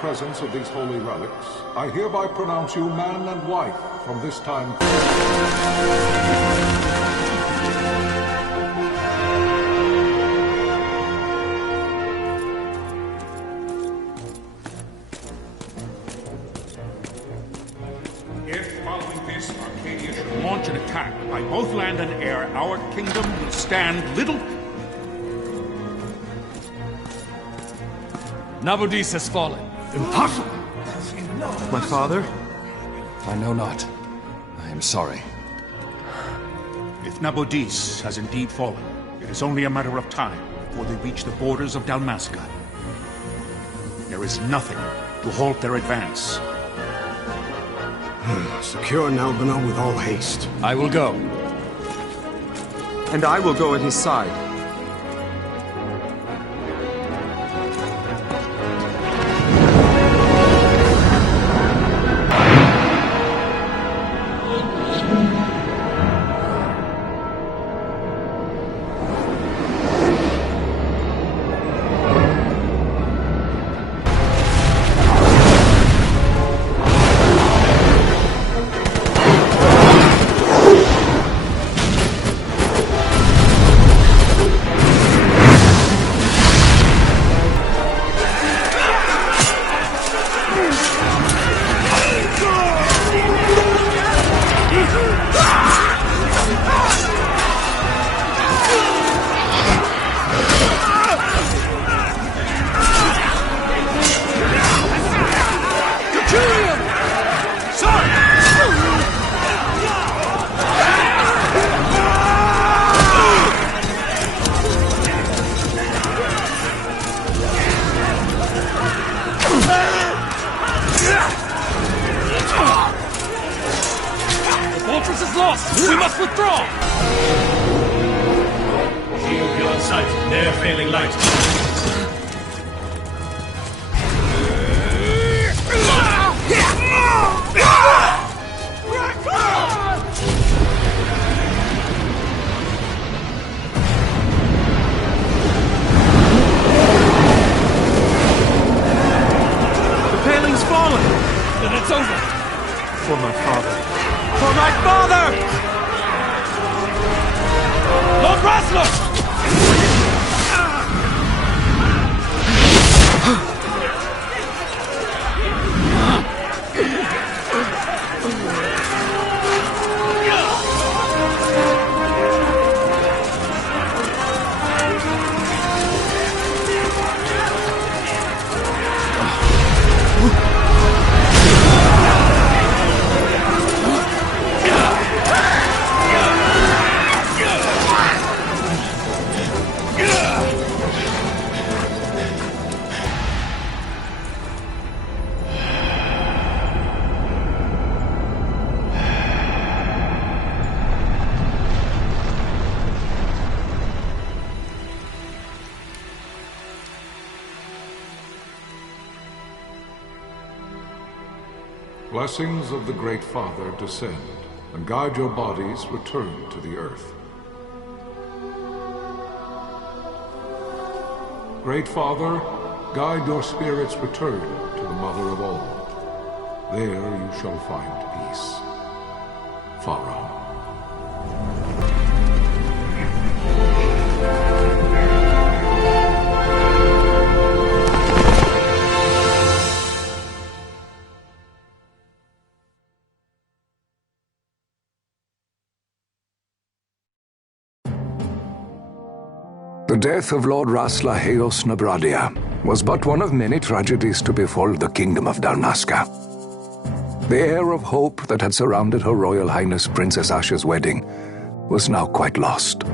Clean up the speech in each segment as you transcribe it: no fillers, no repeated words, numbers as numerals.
presence of these holy relics, I hereby pronounce you man and wife from this time. If, following this, Arcadia should launch an attack by both land and air, our kingdom will stand little... Nabradia has fallen. Impossible! My father? I know not. I am sorry. If Nabradia has indeed fallen, it is only a matter of time before they reach the borders of Dalmasca. There is nothing to halt their advance. Secure Nalbina with all haste. I will go. And I will go at his side. We must withdraw! Shield beyond sight, ne'er failing light. The paling's fallen! Then it's over! For my father. For my father! Lord Rasler! Blessings of the Great Father descend, and guide your bodies return to the earth. Great Father, guide your spirits return to the Mother of all. There you shall find peace. Pharaoh. The death of Lord Rasla Heos Nabradia was but one of many tragedies to befall the kingdom of Dalmasca. The air of hope that had surrounded Her Royal Highness Princess Asha's wedding was now quite lost.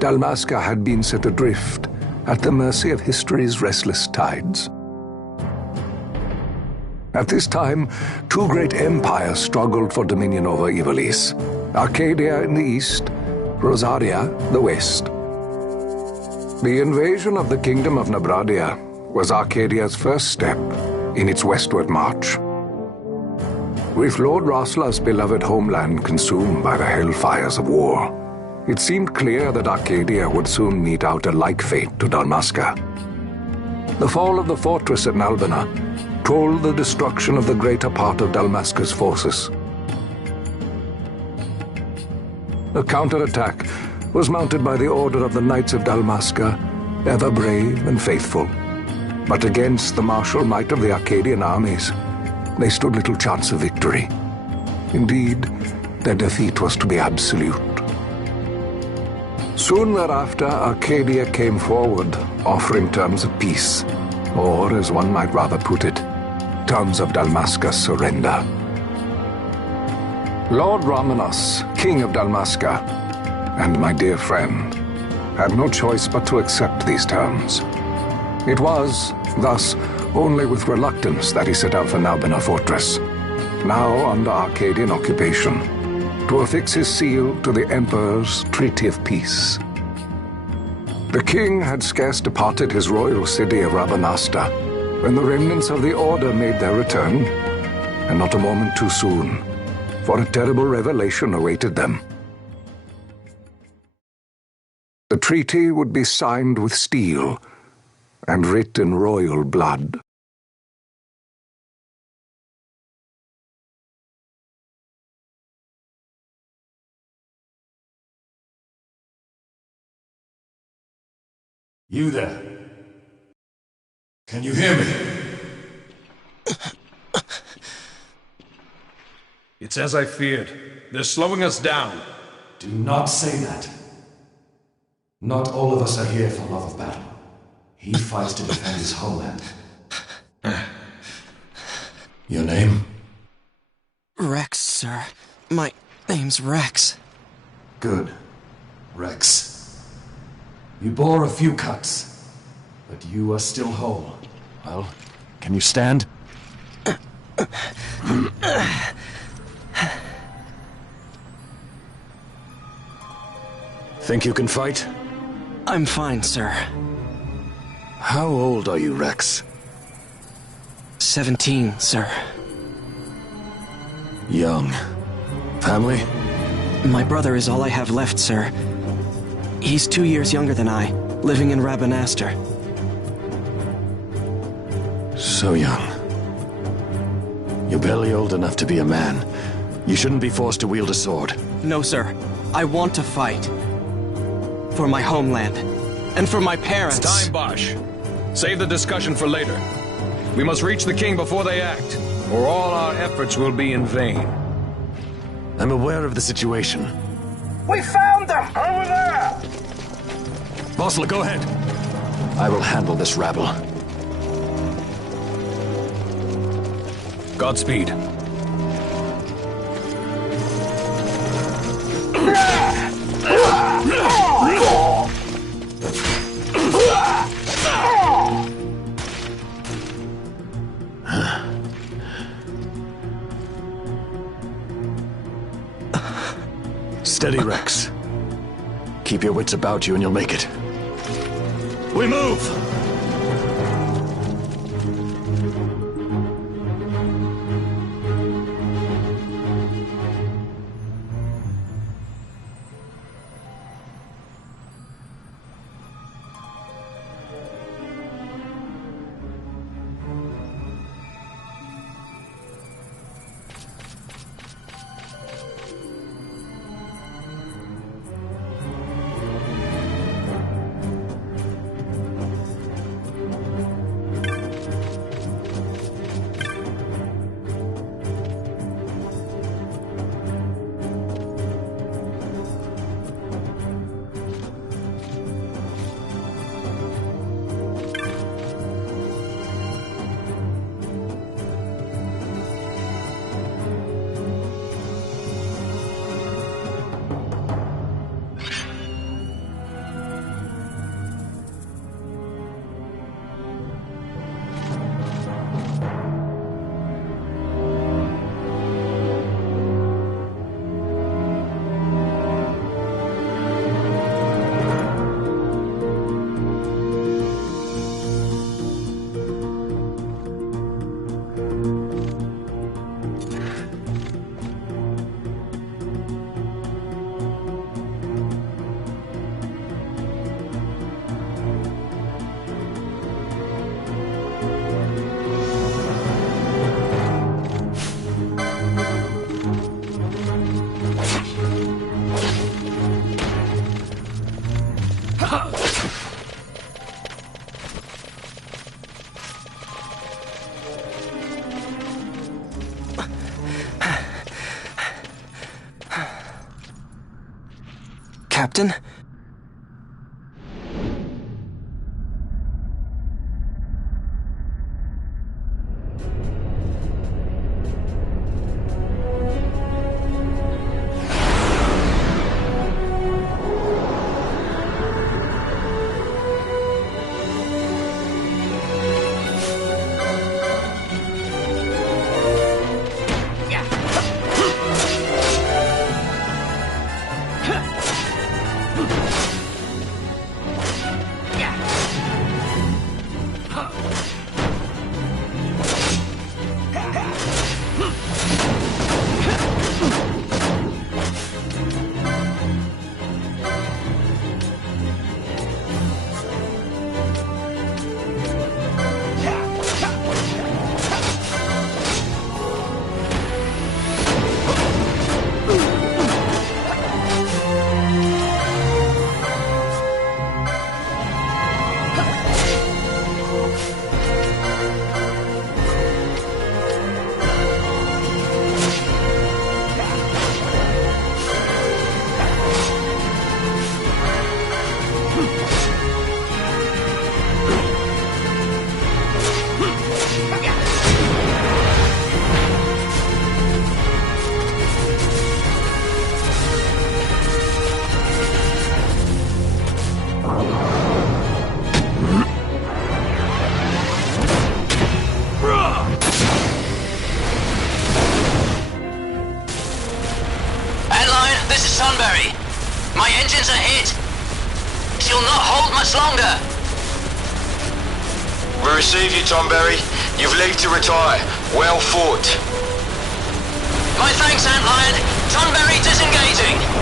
Dalmasca had been set adrift at the mercy of history's restless tides. At this time, two great empires struggled for dominion over Ivalice: Arcadia in the east, Rosaria the west. The invasion of the kingdom of Nabradia was Arcadia's first step in its westward march. With Lord Rasla's beloved homeland consumed by the hellfires of war, it seemed clear that Arcadia would soon mete out a like fate to Dalmasca. The fall of the fortress at Nalbina foretold the destruction of the greater part of Dalmasca's forces. A counterattack was mounted by the Order of the Knights of Dalmasca, ever brave and faithful. But against the martial might of the Arcadian armies, they stood little chance of victory. Indeed, their defeat was to be absolute. Soon thereafter, Arcadia came forward, offering terms of peace, or, as one might rather put it, terms of Dalmasca's surrender. Lord Ramenos, King of Dalmasca, and my dear friend, had no choice but to accept these terms. It was, thus, only with reluctance that he set out for Nabina Fortress, now under Arcadian occupation, to affix his seal to the Emperor's Treaty of Peace. The king had scarce departed his royal city of Rabanasta when the remnants of the Order made their return, and not a moment too soon, for a terrible revelation awaited them. The treaty would be signed with steel and writ in royal blood. You there? Can you hear me? It's as I feared. They're slowing us down. Do not say that. Not all of us are here for love of battle. He fights to defend his homeland. Your name? Rex, sir. My name's Rex. Good. Rex. You bore a few cuts, but you are still whole. Well, can you stand? Think you can fight? I'm fine, sir. How old are you, Rex? 17, sir. Young. Family? My brother is all I have left, sir. He's 2 years younger than I, living in Rabanaster. So young. You're barely old enough to be a man. You shouldn't be forced to wield a sword. No, sir. I want to fight. For my homeland. And for my parents. It's time, Bosch. Save the discussion for later. We must reach the king before they act, or all our efforts will be in vain. I'm aware of the situation. We found them! Over there! Bosler, go ahead. I will handle this rabble. Godspeed. Steady, Rex. Keep your wits about you and you'll make it. We move! Captain? My engines are hit! She'll not hold much longer! We receive you, Tonberry. You've leave to retire. Well fought. My thanks, Antlion. Tonberry disengaging!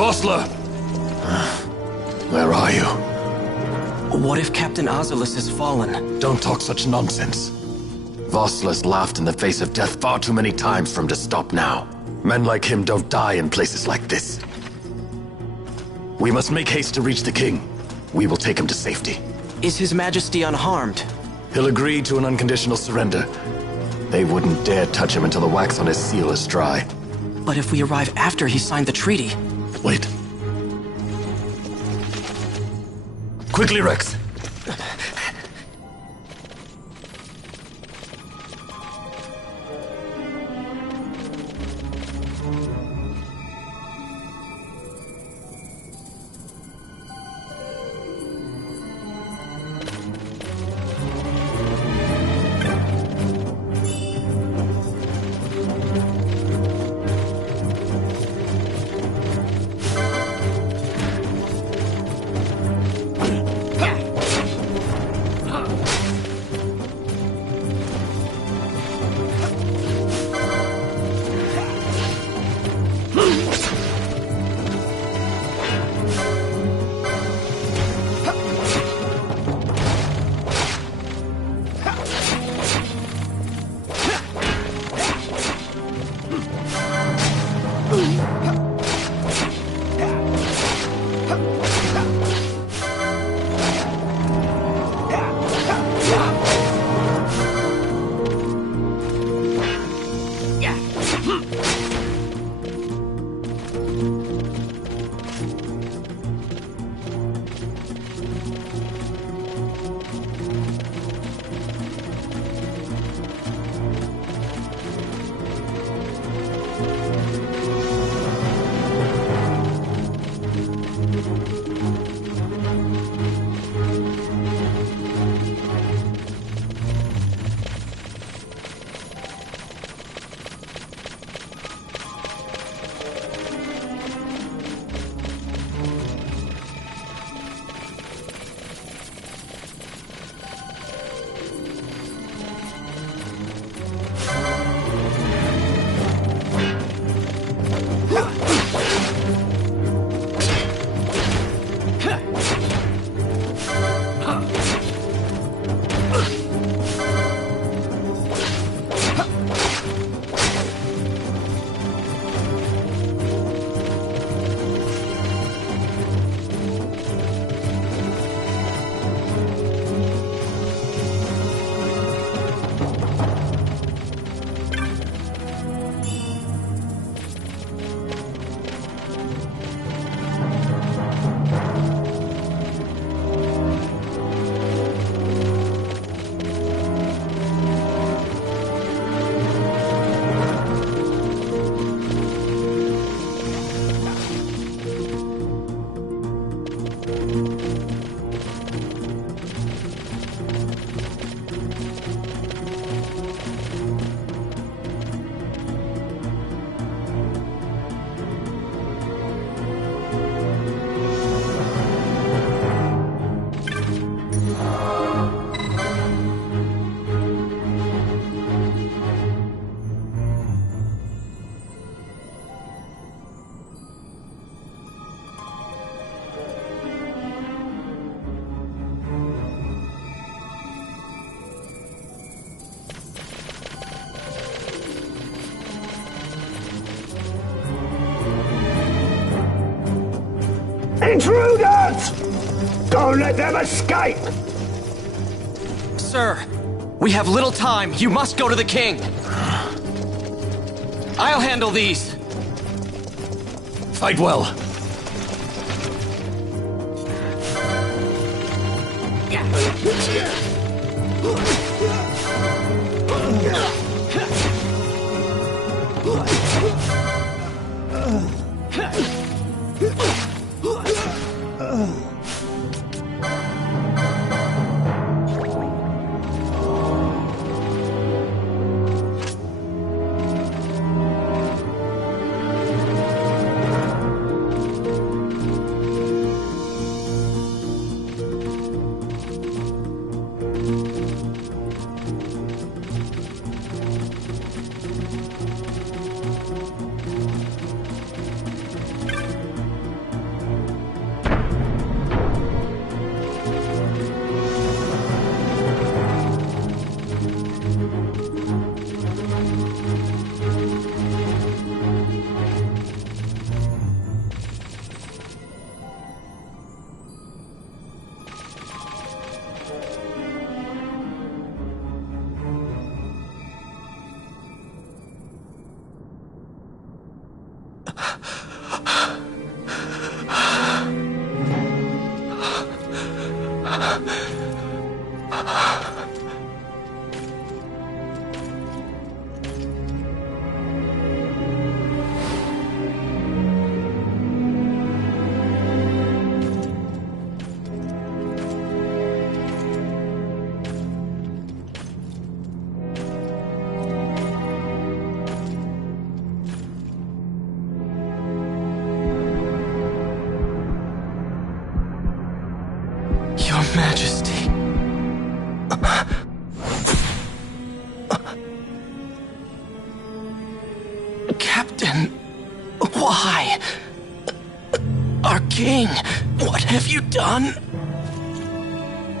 Vossler! Where are you? What if Captain Azulis has fallen? Don't talk such nonsense. Vossler's laughed in the face of death far too many times for him to stop now. Men like him don't die in places like this. We must make haste to reach the king. We will take him to safety. Is His Majesty unharmed? He'll agree to an unconditional surrender. They wouldn't dare touch him until the wax on his seal is dry. But if we arrive after he signed the treaty... Wait. Quickly, Rex! Intruders! Don't let them escape! Sir, we have little time. You must go to the king. I'll handle these. Fight well. Your Majesty. Captain, why? Our king, what have you done?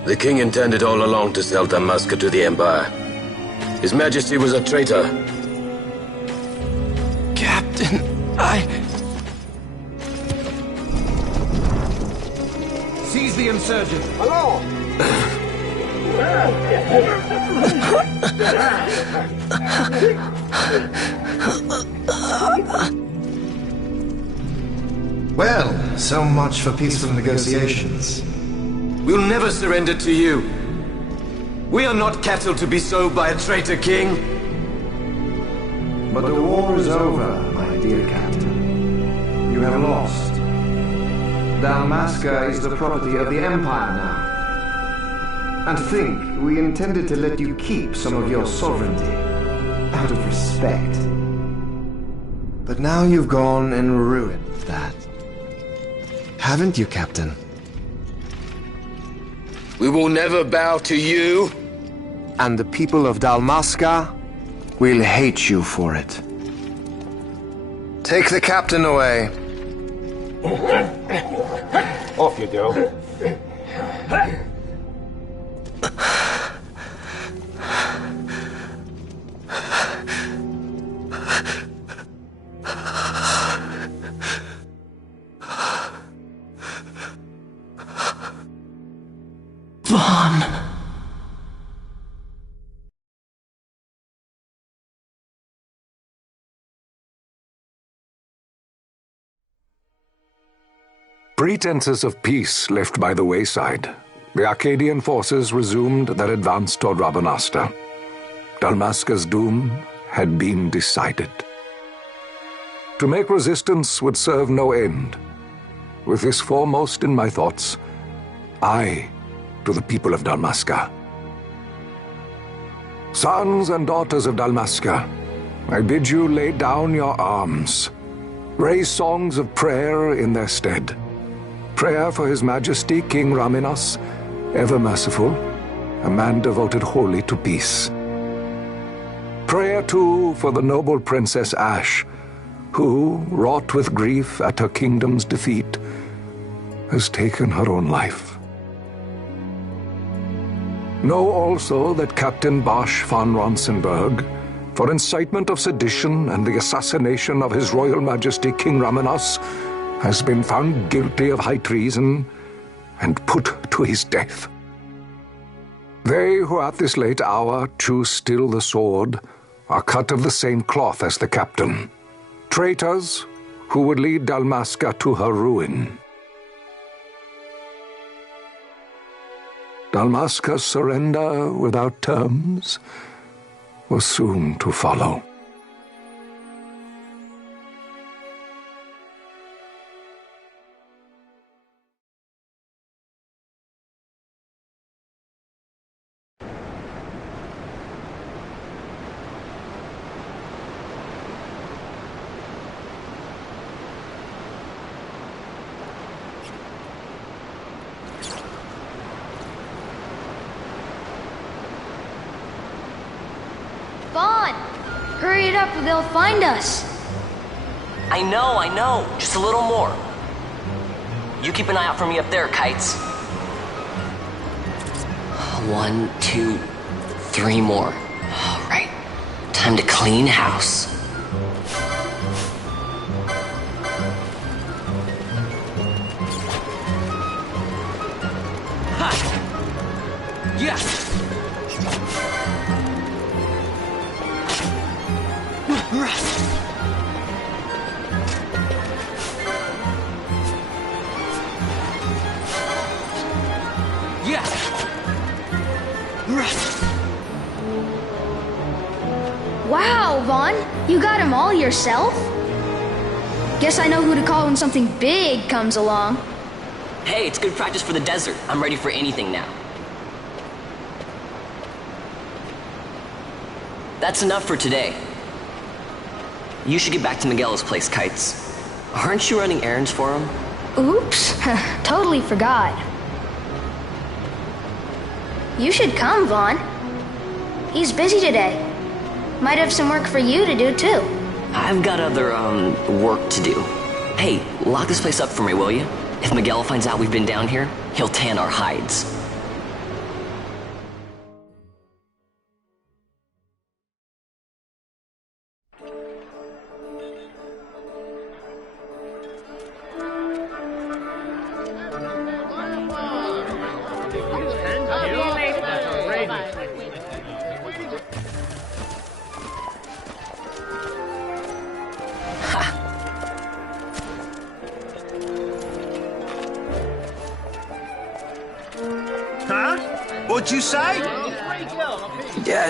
The king intended all along to sell Dalmasca to the Empire. His Majesty was a traitor. Captain, Seize the insurgent! Hello! Well, so much for peaceful negotiations. We'll never surrender to you. We are not cattle to be sold by a traitor king. But the war is over, my dear captain. You have lost. Dalmasca is the property of the Empire now. And think, we intended to let you keep some of your sovereignty, out of respect. But now you've gone and ruined that. Haven't you, Captain? We will never bow to you. And the people of Dalmasca will hate you for it. Take the captain away. Off you go. Vaan. Pretenses of peace left by the wayside, the Arcadian forces resumed their advance toward Rabanasta. Dalmasca's doom had been decided. To make resistance would serve no end. With this foremost in my thoughts, I, to the people of Dalmasca. Sons and daughters of Dalmasca, I bid you lay down your arms. Raise songs of prayer in their stead. Prayer for His Majesty King Raminas, ever merciful, a man devoted wholly to peace. Prayer, too, for the noble Princess Ash, who, wrought with grief at her kingdom's defeat, has taken her own life. Know also that Captain Bosch von Ronsenberg, for incitement of sedition and the assassination of His Royal Majesty King Raminas, has been found guilty of high treason and put to his death. They who at this late hour choose still the sword are cut of the same cloth as the captain, traitors who would lead Dalmasca to her ruin. Dalmasca's surrender without terms was soon to follow. Vaan! Hurry it up or they'll find us! I know. Just a little more. You keep an eye out for me up there, Kites. 1, 2, 3 more. All right. Time to clean house. Ha! Yes! Wow, Vaan! You got him all yourself? Guess I know who to call when something big comes along. Hey, it's good practice for the desert. I'm ready for anything now. That's enough for today. You should get back to Miguel's place, Kites. Aren't you running errands for him? Oops, totally forgot. You should come, Vaan. He's busy today. Might have some work for you to do, too. I've got other, work to do. Hey, lock this place up for me, will you? If Miguel finds out we've been down here, he'll tan our hides. What'd you say?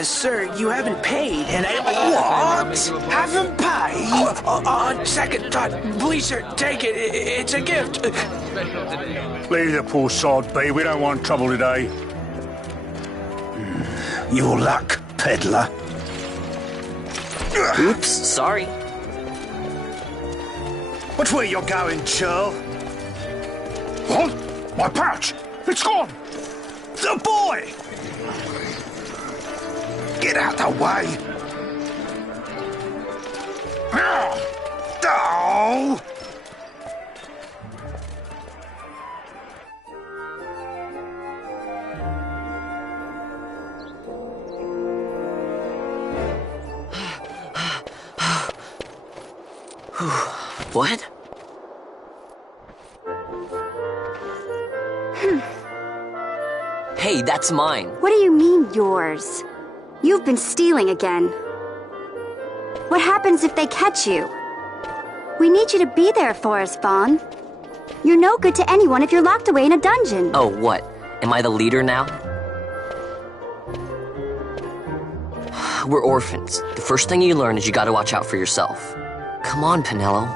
Sir, you haven't paid, and I... What? Haven't paid? On second thought, please, sir, take it. It's a gift. Leave the poor sod be. We don't want trouble today. Your luck, peddler. Oops, sorry. Which way you're going, churl? What? My pouch! It's gone! The boy! Get out the way! Oh! What? Hey, that's mine. What do you mean, yours? You've been stealing again. What happens if they catch you? We need you to be there for us, Vaan. You're no good to anyone if you're locked away in a dungeon. Oh, what? Am I the leader now? We're orphans. The first thing you learn is you gotta watch out for yourself. Come on, Penelo.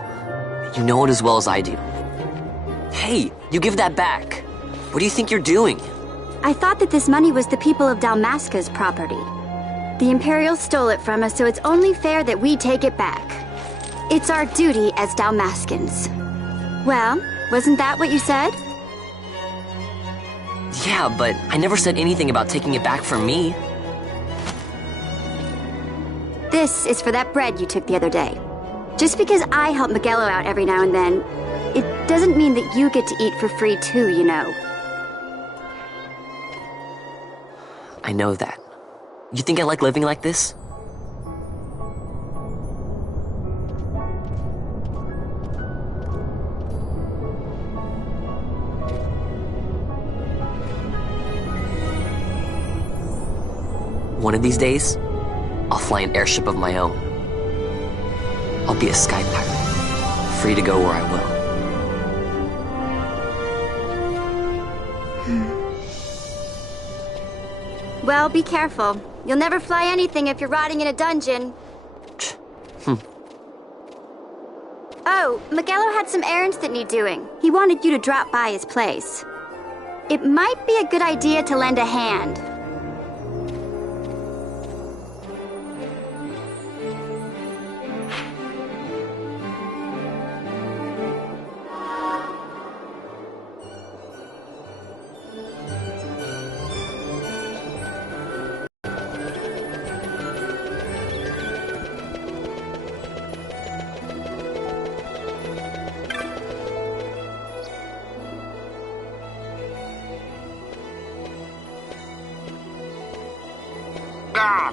You know it as well as I do. Hey, you give that back. What do you think you're doing? I thought that this money was the people of Dalmasca's property. The Imperials stole it from us, so it's only fair that we take it back. It's our duty as Dalmascans. Well, wasn't that what you said? Yeah, but I never said anything about taking it back from me. This is for that bread you took the other day. Just because I help Miguelo out every now and then, it doesn't mean that you get to eat for free too, you know. I know that. You think I like living like this? these days, I'll fly an airship of my own. I'll be a sky pirate, free to go where I will. Well, be careful. You'll never fly anything if you're rotting in a dungeon. Oh, Miguelo had some errands that need doing. He wanted you to drop by his place. It might be a good idea to lend a hand.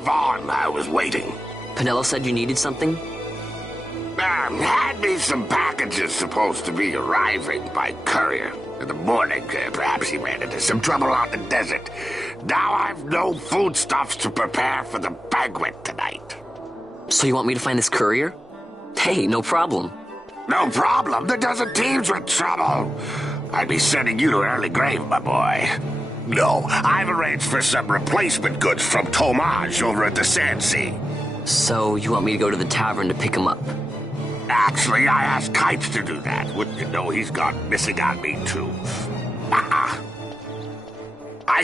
Vaan, I was waiting. Penelo said you needed something? Had me some packages supposed to be arriving by courier. In the morning, perhaps he ran into some trouble out in the desert. Now I've no foodstuffs to prepare for the banquet tonight. So you want me to find this courier? Hey, no problem. No problem? The desert teems with trouble. I'd be sending you to an early grave, my boy. No, I've arranged for some replacement goods from Tomage over at the Sand Sea. So you want me to go to the tavern to pick him up? Actually, I asked Kites to do that. Wouldn't you know he's gone missing on me, too? I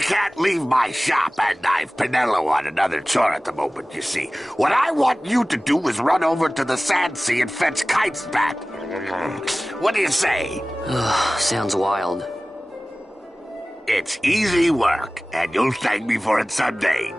can't leave my shop, and I've Penelo on another chore at the moment, you see. What I want you to do is run over to the Sand Sea and fetch Kites back. What do you say? Sounds wild. It's easy work, and you'll thank me for it someday.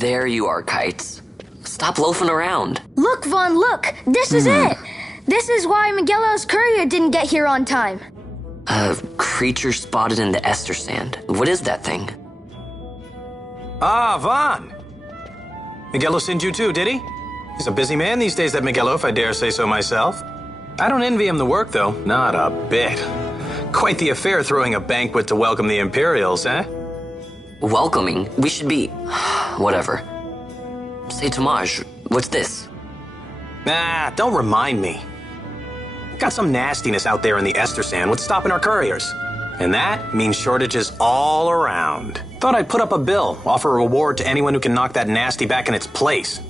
There you are, Kites. Stop loafing around. Look, Vaan, look! This is it! This is why Miguelo's courier didn't get here on time. A creature spotted in the Ester Sand. What is that thing? Ah, Vaan! Miguelo sent you too, did he? He's a busy man these days, that Miguelo, if I dare say so myself. I don't envy him the work, though. Not a bit. Quite the affair throwing a banquet to welcome the Imperials, eh? Welcoming? We should be... whatever. Say, Tomaj, what's this? Nah, don't remind me. Got some nastiness out there in the Ester Sand. What's stopping our couriers? And that means shortages all around. Thought I'd put up a bill, offer a reward to anyone who can knock that nasty back in its place.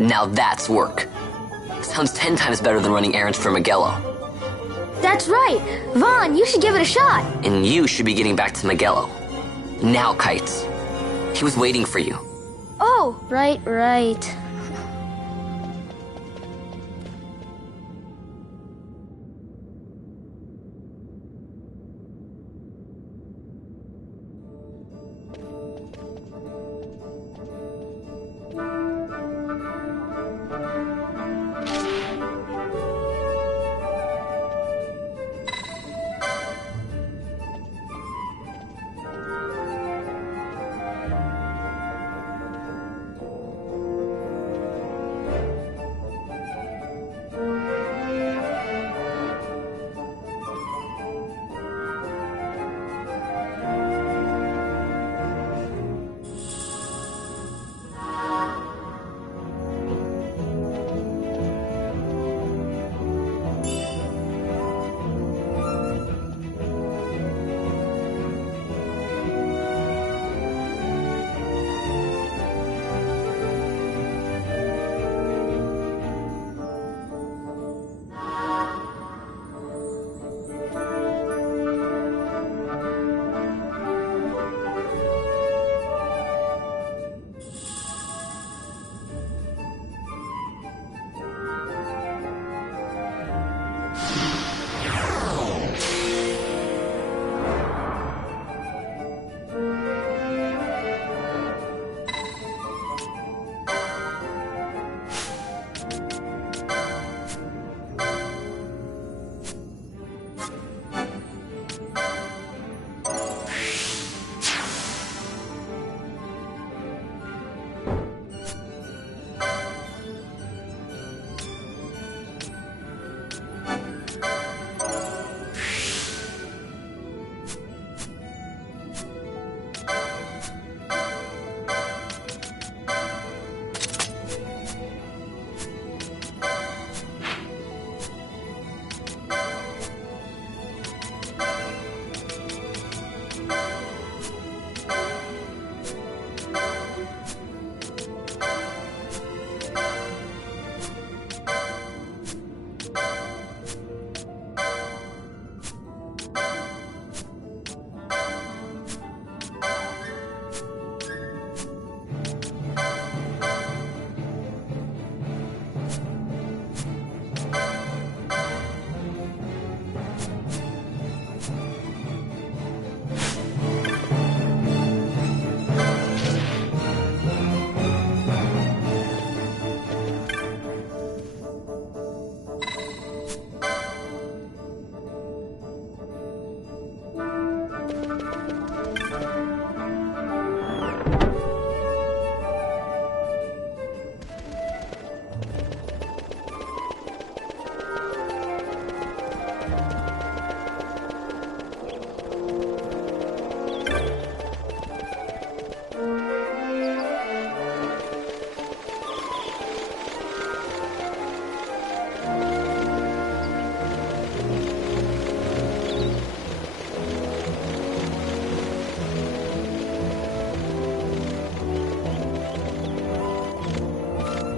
Now that's work. Sounds 10 times better than running errands for Miguelo. That's right! Vaan, you should give it a shot! And you should be getting back to Miguelo. Now, Kites. He was waiting for you. Oh, right.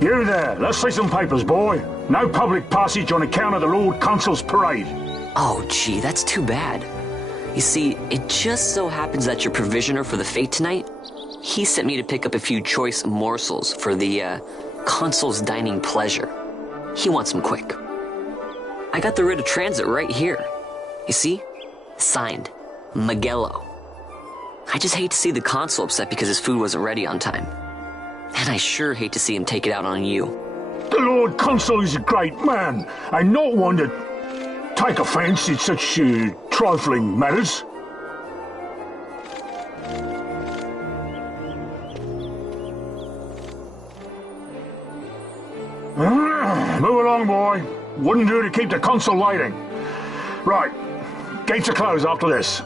You there, let's see some papers, boy. No public passage on account of the Lord Consul's parade. Oh, gee, that's too bad. You see, it just so happens that your provisioner for the fete tonight, he sent me to pick up a few choice morsels for the, Consul's dining pleasure. He wants them quick. I got the writ of transit right here. You see? Signed, Miguelo. I just hate to see the consul upset because his food wasn't ready on time. And I sure hate to see him take it out on you. The Lord Consul is a great man, and not one to take offence in such trifling matters. Move along, boy. Wouldn't do to keep the consul waiting. Right. Gates are closed after this.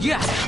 Yeah.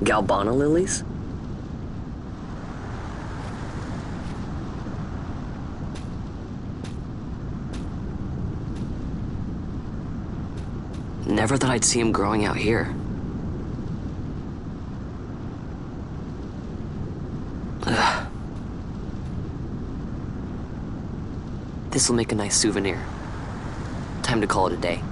Galbana lilies? Never thought I'd see him growing out here. Ugh. This'll make a nice souvenir. Time to call it a day.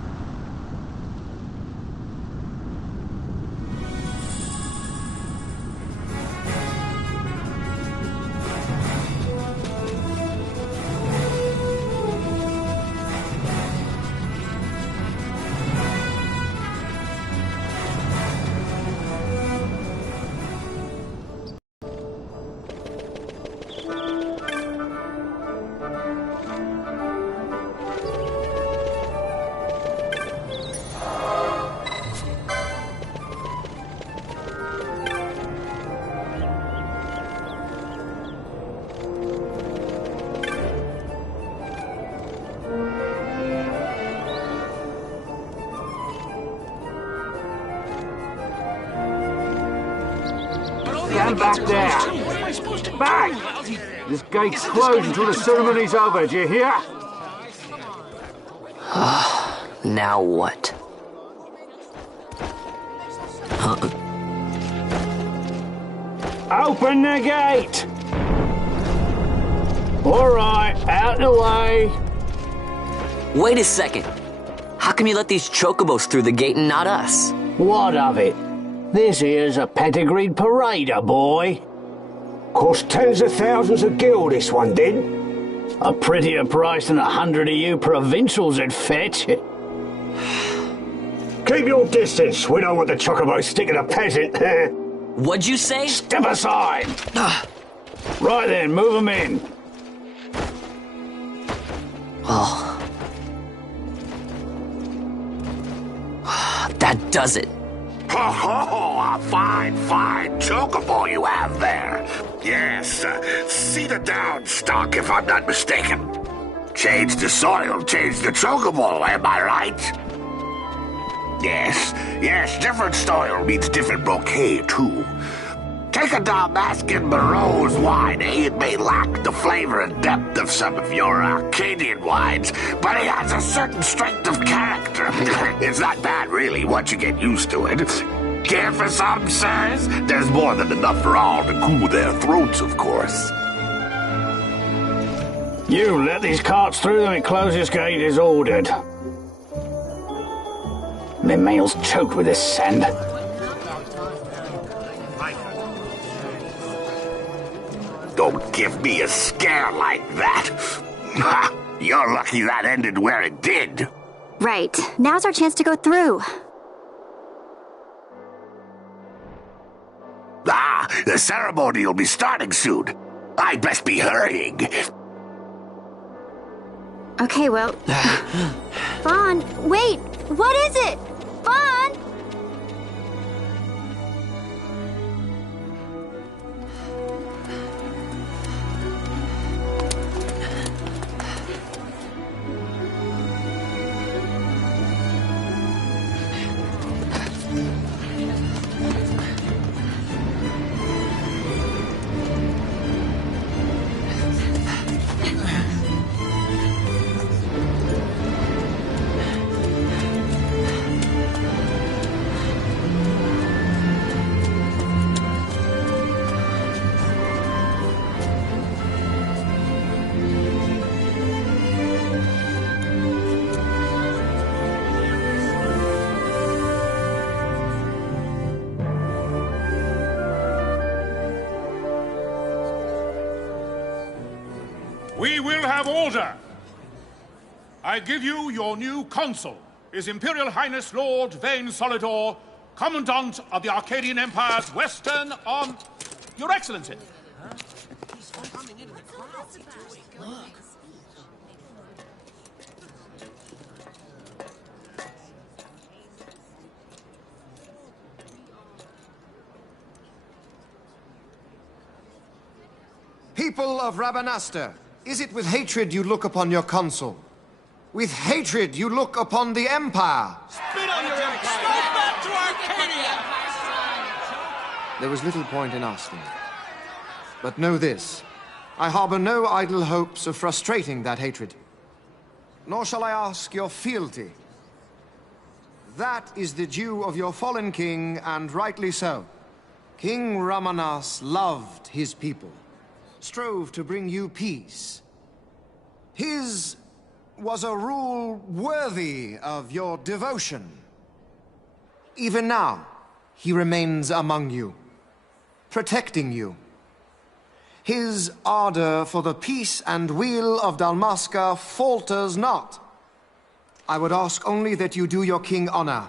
Stand back there! Back! This gate's closed until the ceremony's over, do you hear? Now what? Open the gate! Alright, out the way! Wait a second. How come you let these chocobos through the gate and not us? What of it? This here's a pedigreed parader, boy. Cost tens of thousands of gil, this one did. A prettier price than 100 of you provincials would fetch. Keep your distance. We don't want the chocobos sticking a peasant. What'd you say? Step aside. Right then, move them in. Oh. That does it. A fine chocobo you have there. Yes, cedar down stock if I'm not mistaken. Change the soil, change the chocobo, am I right? Yes, different soil means different bouquet too. Take a Dalmascan Barrow's wine, It may lack the flavor and depth of some of your Arcadian wines, but it has a certain strength of character. It's not bad, really, once you get used to it. Care for some, sirs? There's more than enough for all to cool their throats, of course. You let these carts through when the closest gate is ordered. My mail's choked with this sand. Don't give me a scare like that. You're lucky that ended where it did. Right. Now's our chance to go through. The ceremony will be starting soon. I'd best be hurrying. Okay, well... Vaan, wait! What is it? Vaan! We will have order. I give you your new consul, His Imperial Highness Lord Vayne Solidor, Commandant of the Arcadian Empire's Western Arm... Your Excellency. People of Rabanastre, is it with hatred you look upon your consul? With hatred you look upon the Empire? Spit on your empire! Go back to Arcadia! there was little point in asking. But know this, I harbor no idle hopes of frustrating that hatred. Nor shall I ask your fealty. That is the due of your fallen king, and rightly so. King Ramanas loved his people, strove to bring you peace. His was a rule worthy of your devotion. Even now, he remains among you, protecting you. His ardor for the peace and weal of Dalmasca falters not. I would ask only that you do your king honor.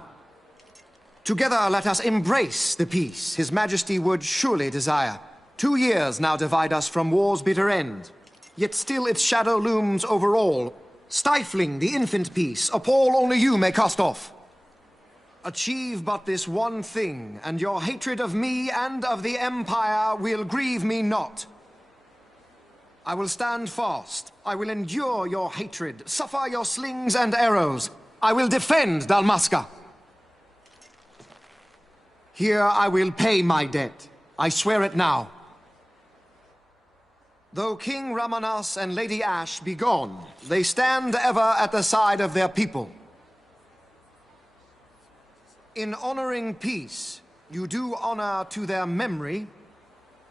Together let us embrace the peace His Majesty would surely desire. 2 years now divide us from war's bitter end, yet still its shadow looms over all, stifling the infant peace a pall only you may cast off. Achieve but this one thing, and your hatred of me and of the Empire will grieve me not. I will stand fast. I will endure your hatred, suffer your slings and arrows. I will defend Dalmasca. Here I will pay my debt. I swear it now. Though King Ramanas and Lady Ash be gone, they stand ever at the side of their people. In honoring peace, you do honor to their memory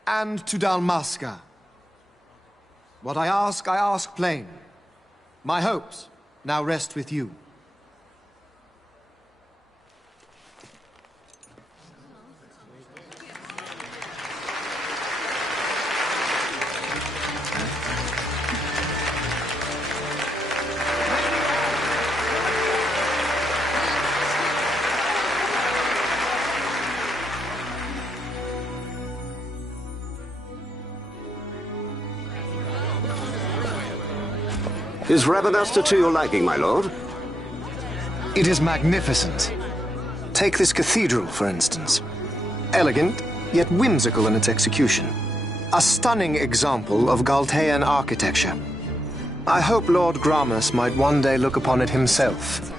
and to Dalmasca. What I ask plain. My hopes now rest with you. Is Rabanasta to your liking, my lord? It is magnificent. Take this cathedral, for instance. Elegant, yet whimsical in its execution. A stunning example of Galtean architecture. I hope Lord Gramus might one day look upon it himself.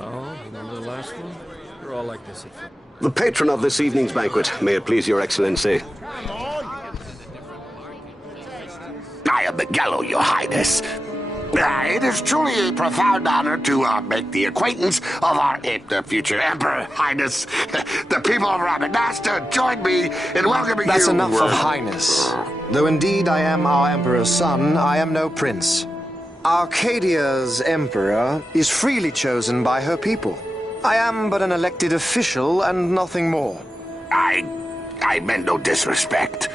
Oh, remember the last one? You're all like this. The patron of this evening's banquet, may it please your excellency. I am Penelo, your highness. It is truly a profound honor to make the acquaintance of our future emperor, highness. The people of Rabanasta join me in welcoming you. That's enough of highness. Though indeed I am our emperor's son, I am no prince. Arcadia's emperor is freely chosen by her people. I am but an elected official and nothing more. I meant no disrespect.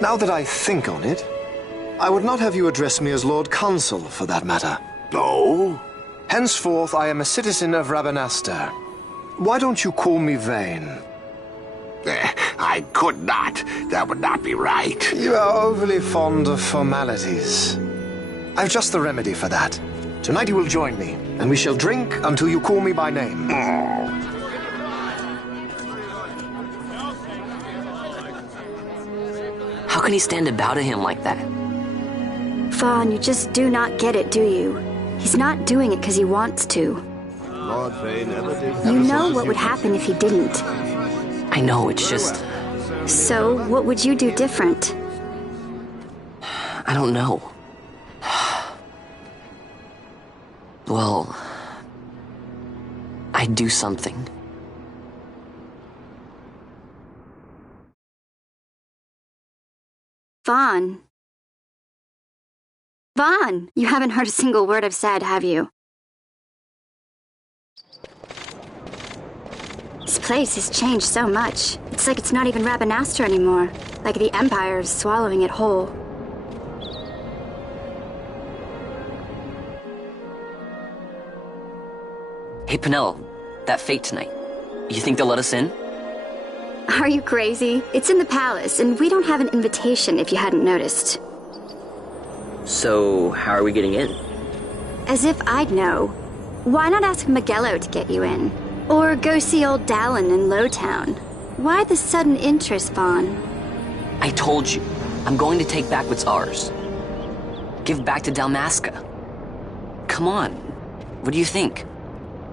Now that I think on it, I would not have you address me as Lord Consul, for that matter. No? Henceforth, I am a citizen of Rabanasta. Why don't you call me Vayne? I could not. That would not be right. You are overly fond of formalities. I've just the remedy for that. Tonight you will join me, and we shall drink until you call me by name. How can he stand about to him like that? Vaan, you just do not get it, do you? He's not doing it because he wants to. Lord Vayne never did. You know what would happen if he didn't. I know, it's just... So, what would you do different? I don't know. Well... I'd do something. Vaan. Vaan! You haven't heard a single word I've said, have you? This place has changed so much. It's like it's not even Rabanasta anymore. Like the Empire is swallowing it whole. Hey, Penelo, that fete tonight. You think they'll let us in? Are you crazy? It's in the palace, and we don't have an invitation if you hadn't noticed. So, how are we getting in? As if I'd know. Why not ask Penelo to get you in? Or go see old Dallin in Lowtown? Why the sudden interest, Vaan? I told you, I'm going to take back what's ours. Give back to Dalmasca. Come on, what do you think?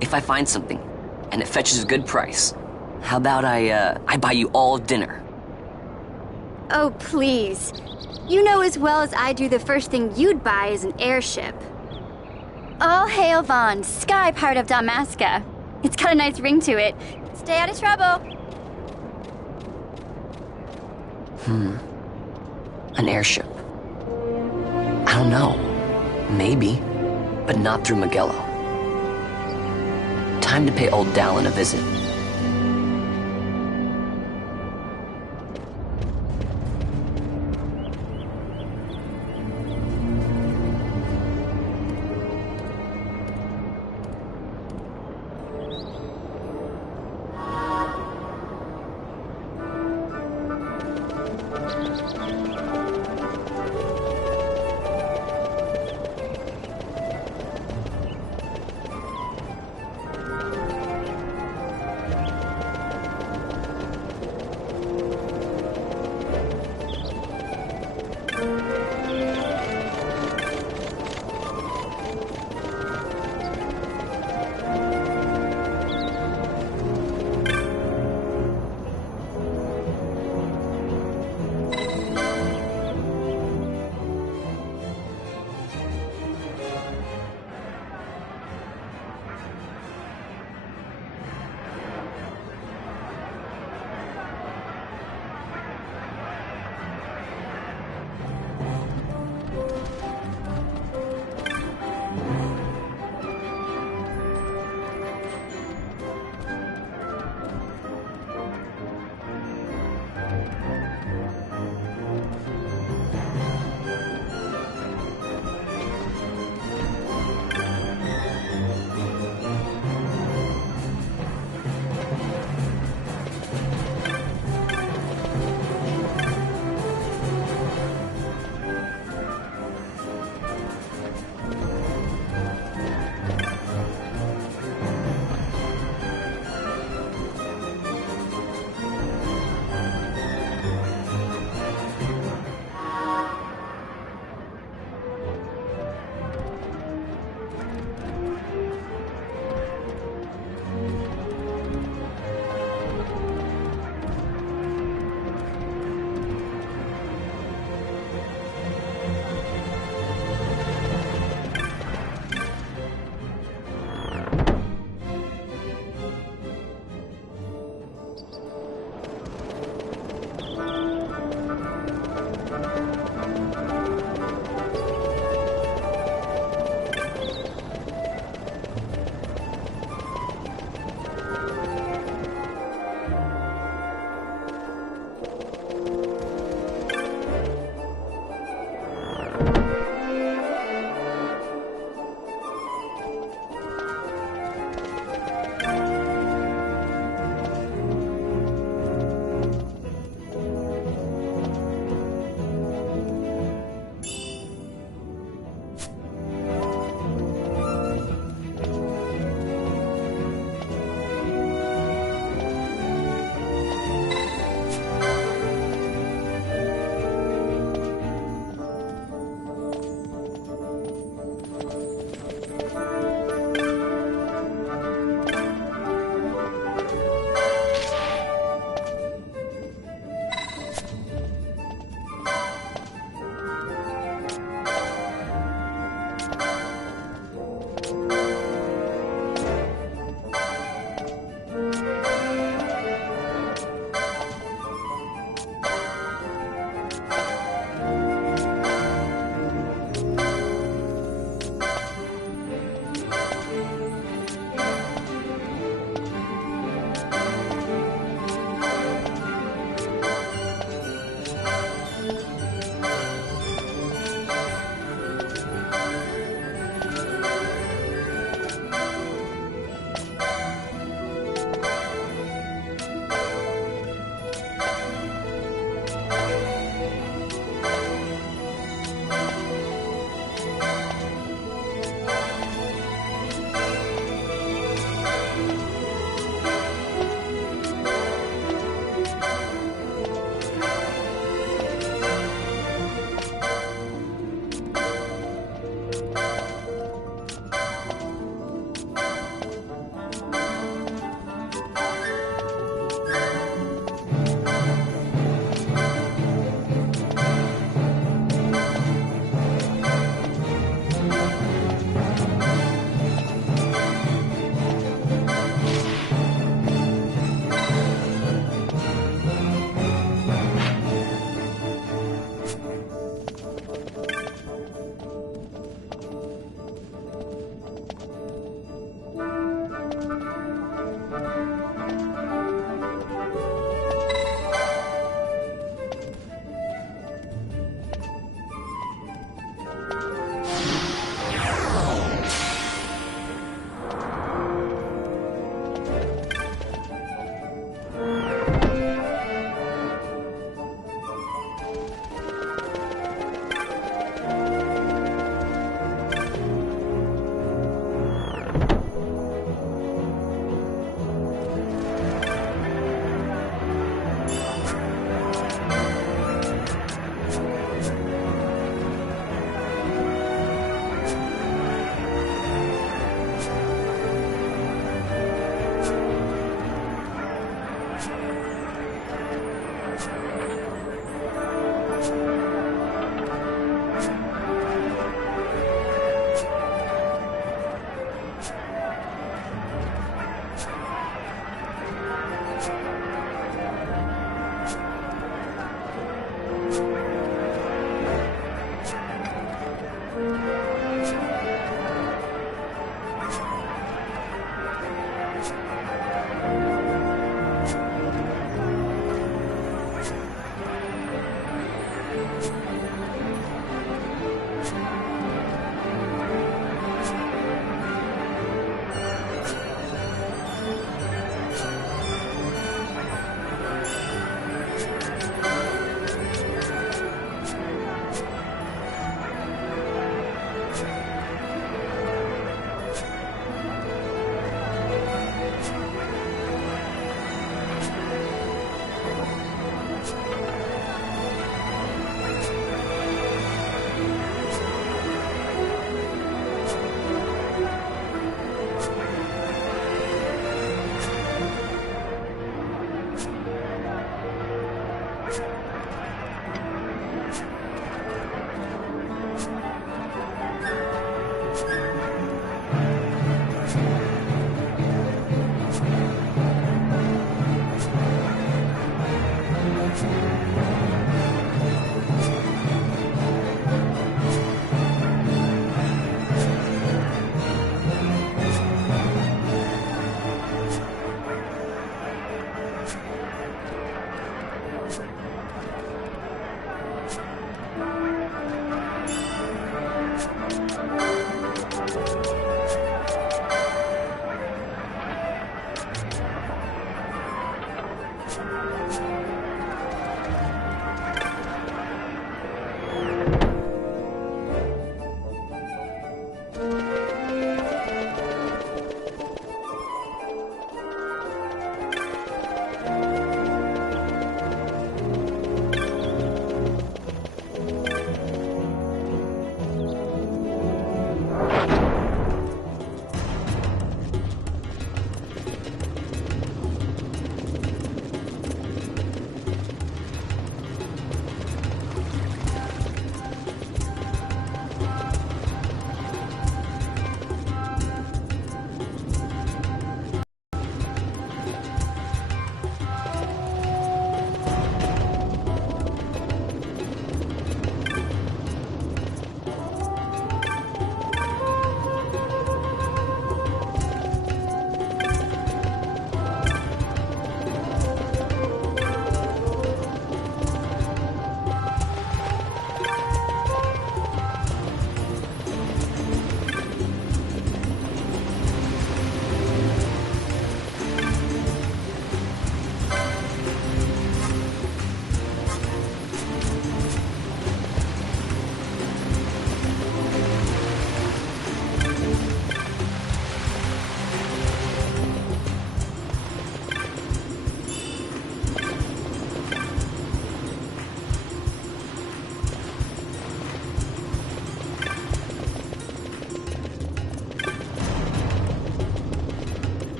If I find something, and it fetches a good price, How about I buy you all dinner? Oh, please. You know as well as I do the first thing you'd buy is an airship. All hail Vaan, sky part of Dalmasca. It's got a nice ring to it. Stay out of trouble. An airship. I don't know. Maybe. But not through Magello. Time to pay old Dallin a visit.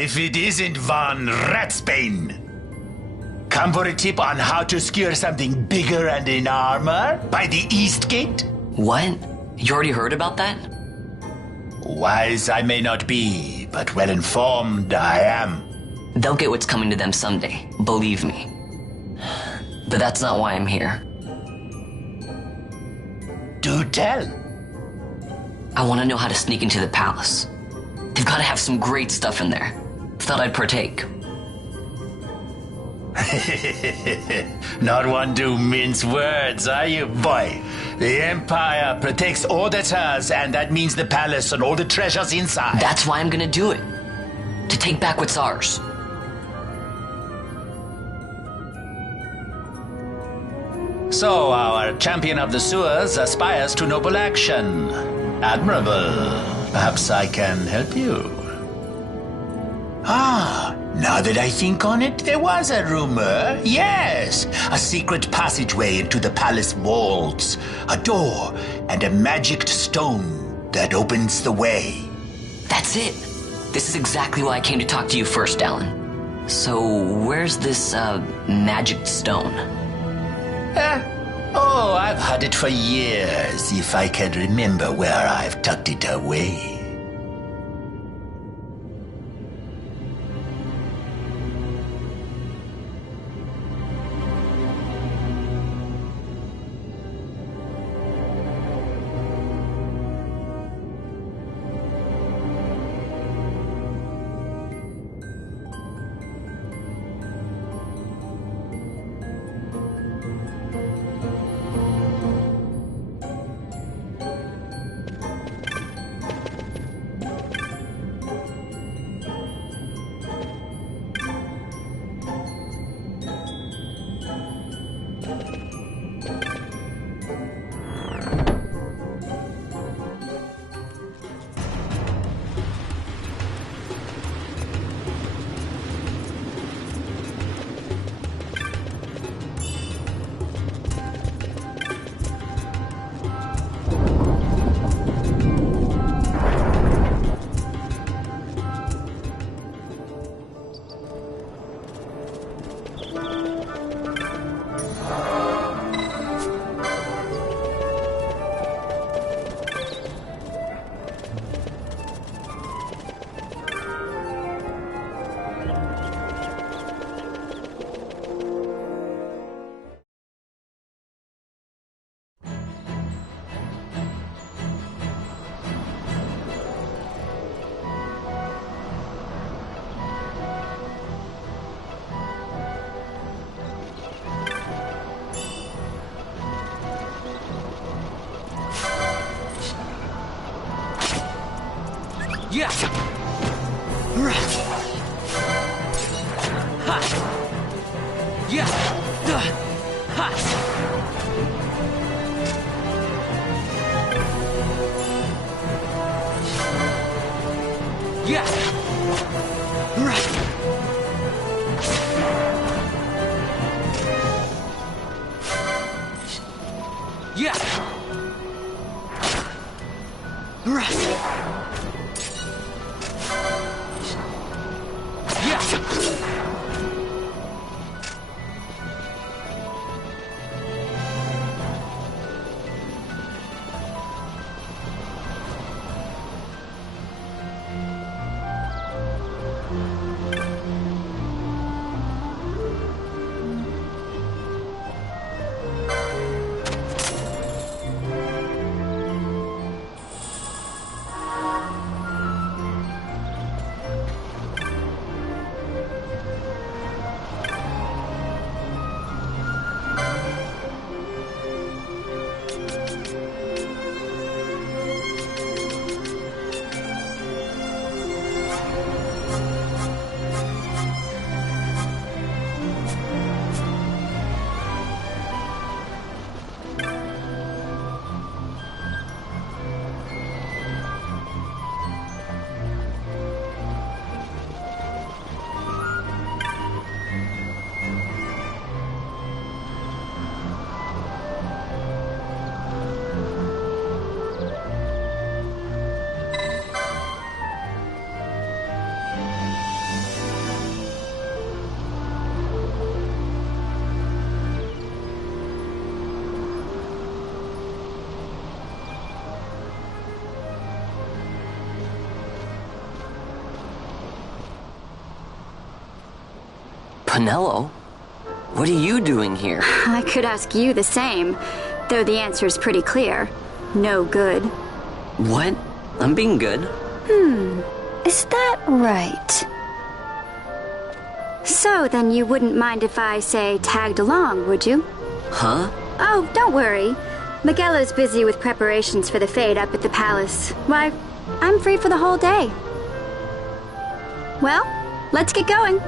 If it isn't Vaan Ratsbane. Come for a tip on how to secure something bigger and in armor by the East Gate? What? You already heard about that? Wise I may not be, but well informed I am. They'll get what's coming to them someday, believe me. But that's not why I'm here. Do tell. I want to know how to sneak into the palace. They've got to have some great stuff in there. Thought I'd partake. Not one to mince words, are you, boy? The Empire protects all that's hers, and that means the palace and all the treasures inside. That's why I'm gonna do it. To take back what's ours. So, our champion of the sewers aspires to noble action. Admirable. Perhaps I can help you. Ah, now that I think on it, there was a rumor. Yes, a secret passageway into the palace walls, a door, and a magicked stone that opens the way. That's it. This is exactly why I came to talk to you first, Alan. So, where's this, magic stone? Oh, I've had it for years, if I can remember where I've tucked it away. Yeah. Right. Ha. Yeah. Ha. Yeah. Right. Yeah. Right. Penelo? What are you doing here? I could ask you the same, though the answer's pretty clear. No good. What? I'm being good. Is that right? So then you wouldn't mind if I, say, tagged along, would you? Huh? Oh, don't worry. Miguelo's busy with preparations for the fete up at the palace. Why, I'm free for the whole day. Well, let's get going.